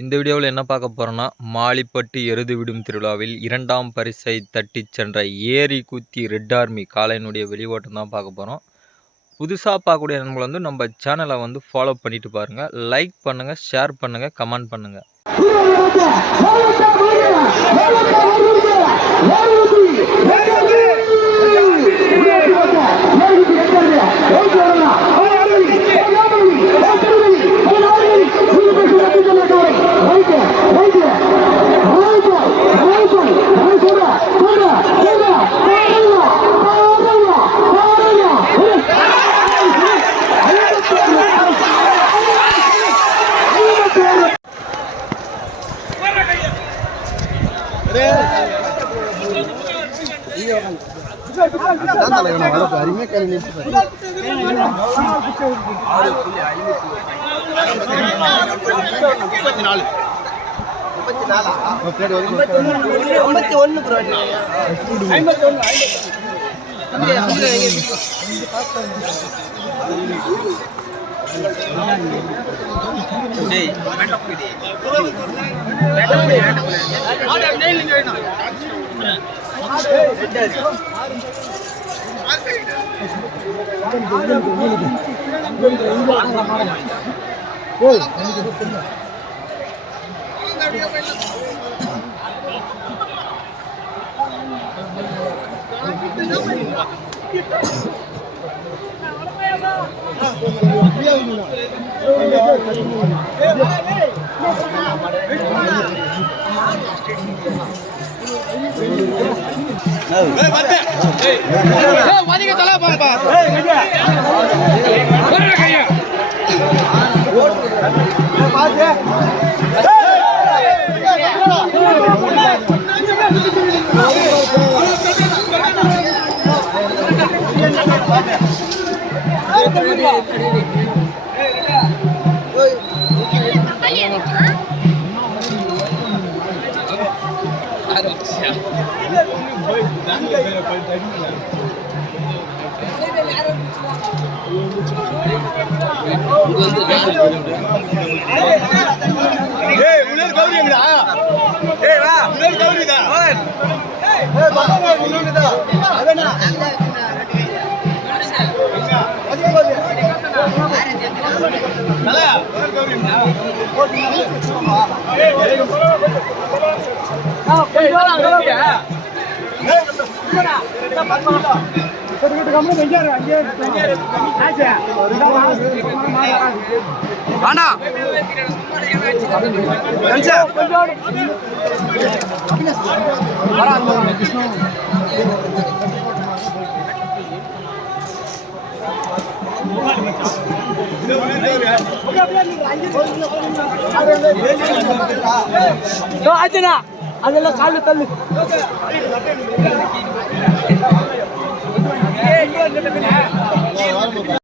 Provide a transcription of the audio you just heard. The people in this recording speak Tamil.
இந்த வீடியோவில் என்ன பார்க்க போகிறோன்னா, மாலிப்பட்டு எருது விடும் திருவிழாவில் 2ஆம் பரிசை தட்டிச் சென்ற ஏரி குத்தி ரெட் ஆர்மி காளையினுடைய வெளியோட்டம் தான் பார்க்க போகிறோம். புதுசாக பார்க்கக்கூடிய நண்பர்கள் வந்து நம்ம சேனலை வந்து ஃபாலோ பண்ணிட்டு பாருங்கள். லைக் பண்ணுங்கள், ஷேர் பண்ணுங்கள், கமெண்ட் பண்ணுங்கள். அதெல்லாம் கால தள்ளு